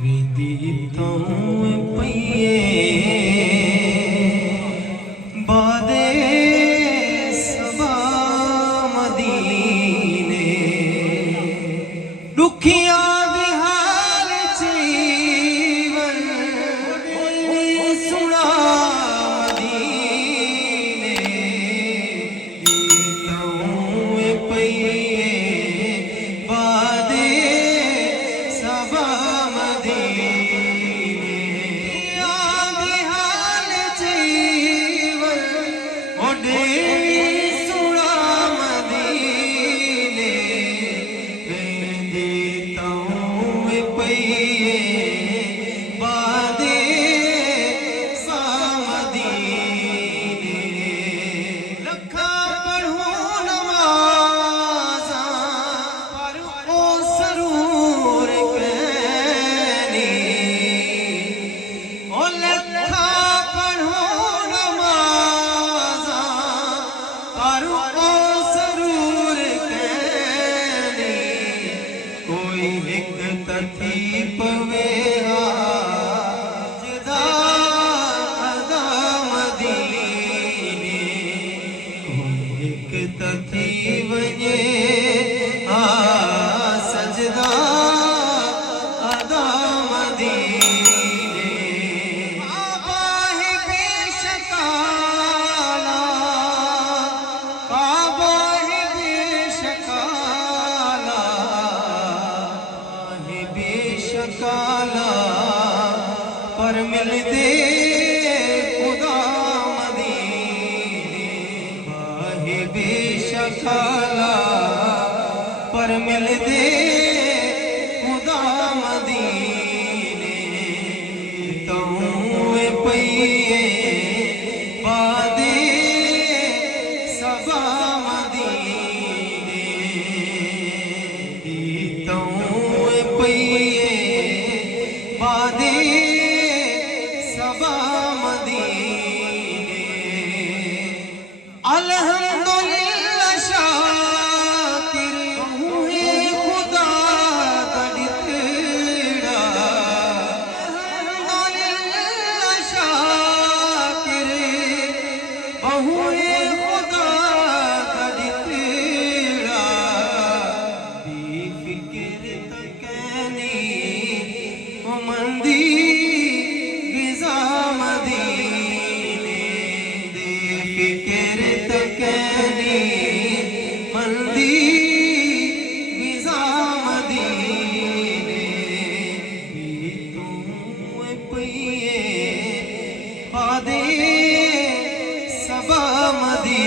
विदितों पइए बादे सबा मदीने दुखिया बिहार जीवन सुना मदीने विदितों पइए बादे सबा काला पर मिलते खुदा मदीने बाहे बेशकाला पर मिलते खुदा मदीने तौए पइए बादे सबा मदीने तौए पइए बादे सबा मदीने अल्हम्दुलिल्लाह शाकिर हुए खुदा गड़ितड़ा अल्हम्दुलिल्लाह शाकिर हुए खुदा गड़ितड़ा बेफिक्र तकनी मंदी गिजा मदीने दे फिक्र तकनी मंदी गिजा मदीने तुम पइए बादे सबा मदीने।